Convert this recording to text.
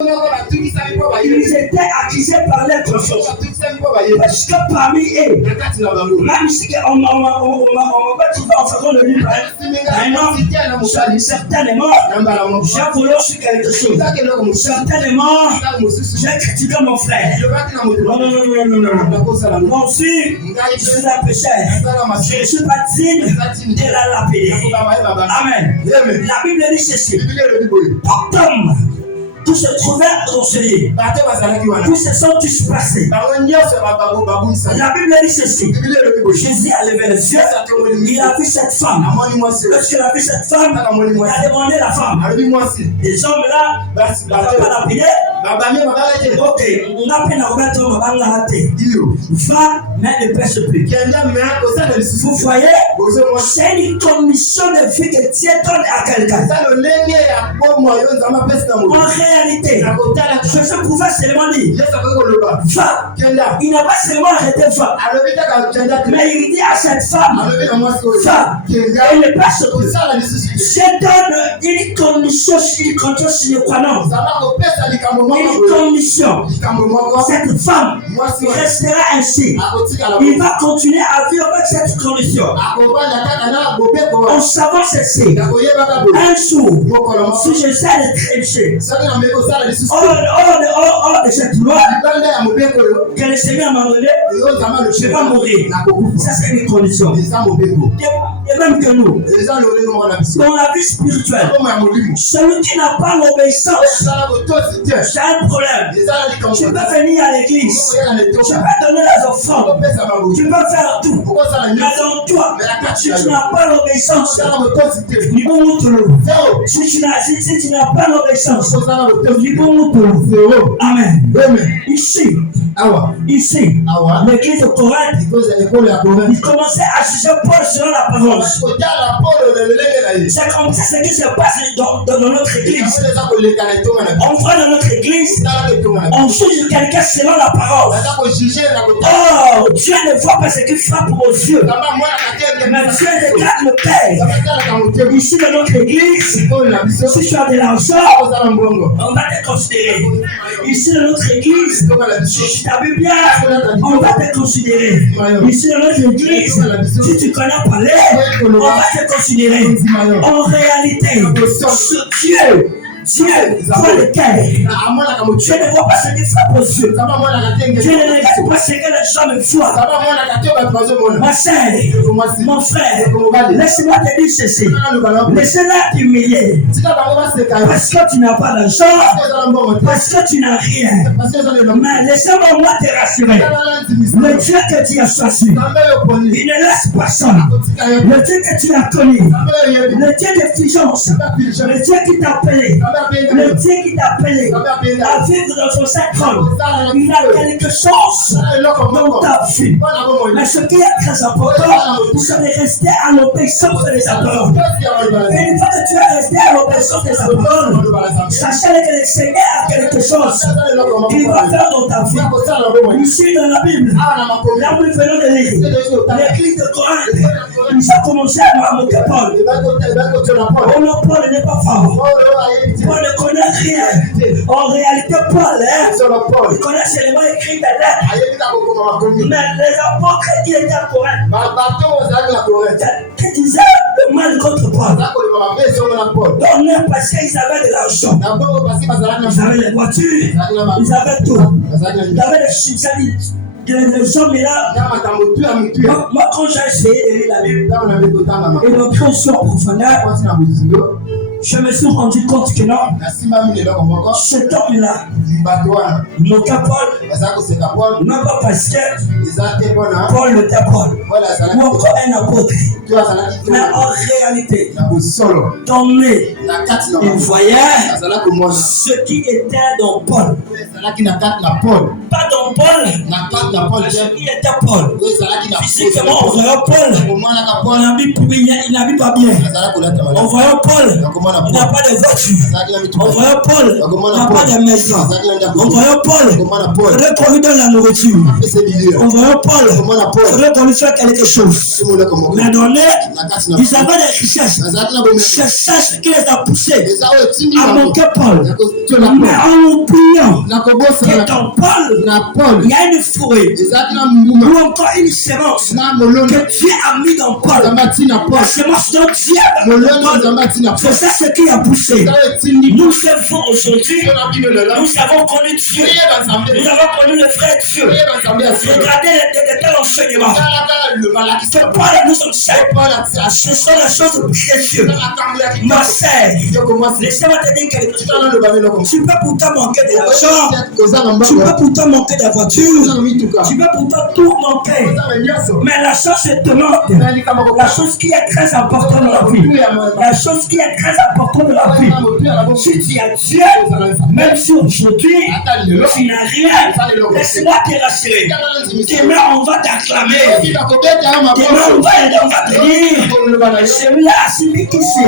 Ils étaient accusés par l'être chose. Parce que parmi eux, même si on va trouver en faisant le livre, un homme, certainement, j'ai volé sur quelque chose. Certainement, j'ai critiqué mon frère. Non. Moi aussi, je suis un pécheur. Je ne suis pas digne de la lapider. Amen. La Bible dit ceci. Tout homme qui se trouvaient conseillés, qui se sont dispersés. La Bible dit ceci. Jésus a levé les yeux. Il a vu cette femme. Lorsqu'il a vu cette femme, il a demandé la femme. Les hommes là, il n'a pas lapidé. Ok, on a peine à remettre ma banque à rater. Va, mais ne pêche plus. Vous voyez, c'est une commission de vie que Dieu donne à quelqu'un. En réalité, je pouvais seulement dire, va. Il n'a pas seulement arrêté va, mais il dit à cette femme, va. Elle ne passe plus. Je donne une commission sur le canot. Une commission. Cette femme restera ainsi. Il va continuer à vivre avec cette condition. En savant ceci, un jour, si j'essaie de trébucher hors de cette loi que le Seigneur m'a donné, je vais mourir. Ça, c'est une condition. Et même que nous, dans la vie spirituelle, celui qui n'a pas l'obéissance, c'est un problème. Tu peux venir à l'église, tu peux donner les offrandes, tu peux faire tout, mais dans toi, si tu n'as pas l'obéissance, si tu n'as pas l'obéissance, amen. Ici, l'église de Corinthe, il commençait à juger Paul selon la parole. C'est comme ça ce qui se passe dans notre église. On voit dans notre église, on juge quelqu'un selon la parole. Oh, Dieu ne voit pas ce qu'il frappe aux yeux, mais Dieu regarde le Père. Ici dans notre église, si tu as de l'argent, on va te considérer. Ici dans notre église, si tu t'habilles bien, on va te considérer. Ici dans notre église, si tu connais parler, on va te considérer. En réalité, Dieu voit le cœur. Dieu ne voit pas ce qui frappe aux yeux. Dieu ne regarde pas ce que les gens me voient. Ma soeur, mon frère, laisse-moi te dire ceci. Laisse-la t'humilier. Parce que tu n'as pas d'argent, parce que tu n'as rien. Mais laisse-moi te rassurer. Le Dieu que tu as choisi, il ne laisse personne. Le Dieu que tu as connu, le Dieu de fulgence, le Dieu qui t'a appelé, le Dieu qui t'a appelé à vivre dans son sacre, il a quelque chose dans ta vie. Mais ce qui est très important, c'est de rester à l'obéissance des paroles. Et une fois que tu es resté à l'obéissance des paroles, sachez que le Seigneur a quelque chose qu'il va faire dans ta vie. Ici dans la Bible, là où nous venons de lire, l'église de Corinthe, ils ont commencé à moquer Paul. Oh non, Paul n'est pas fort. Paul ne connaît rien. En réalité, Paul, il connaît seulement écrit des lettres. Mais les apôtres qui étaient à Corinthe, qui disaient le mal contre Paul. Donc, même parce qu'ils avaient de l'argent, ils avaient les voitures, ils avaient tout. Ils avaient les chips, les hommes là. Moi, quand j'ai essayé de lire la Bible et d'entrer en profondeur, je me suis rendu compte que non, cet homme-là, non pas Paul, non pas parce que Paul était Paul, ou encore un apôtre, mais en réalité, dans nez, il voyait ce qui était dans Paul. Pas dans Paul, ce qui était Paul. Physiquement, on voyait Paul, il n'habite pas bien. On voyait Paul, Il n'a pas de voiture. En voyant Paul, il n'a pas de maison. En voyant Paul, il faudrait qu'on lui donne la nourriture. En voyant Paul, il faudrait qu'on lui fasse quelque chose. Mais donné, ils avaient des richesses. C'est ça ce qui les a poussés à manquer Paul. Mais en oubliant que dans Paul, il y a une forêt ou encore une sémence que Dieu a mis dans Paul. La sémence dont Dieu a mis dans Paul. C'est ça ce qui a poussé. Nous servons aujourd'hui. Nous avons connu Dieu. Nous avons connu le vrai Dieu. Regardez les détails enseignements. Que Paul nous enseigne. Ce sont les choses précieuses. Ma sœur, laissez-moi te dire quelque chose. Tu peux pourtant manquer d'argent. Tu peux pourtant manquer de voiture. Tu peux pourtant tout manquer. Mais la chose est tenante. La chose qui est très importante dans la vie. La chose qui est très importante dans la vie. Si tu as Dieu, même si aujourd'hui tu n'as rien, laisse-moi te rassurer. Demain on va t'acclamer. Demain on va te dire celui-là a assimilé ici.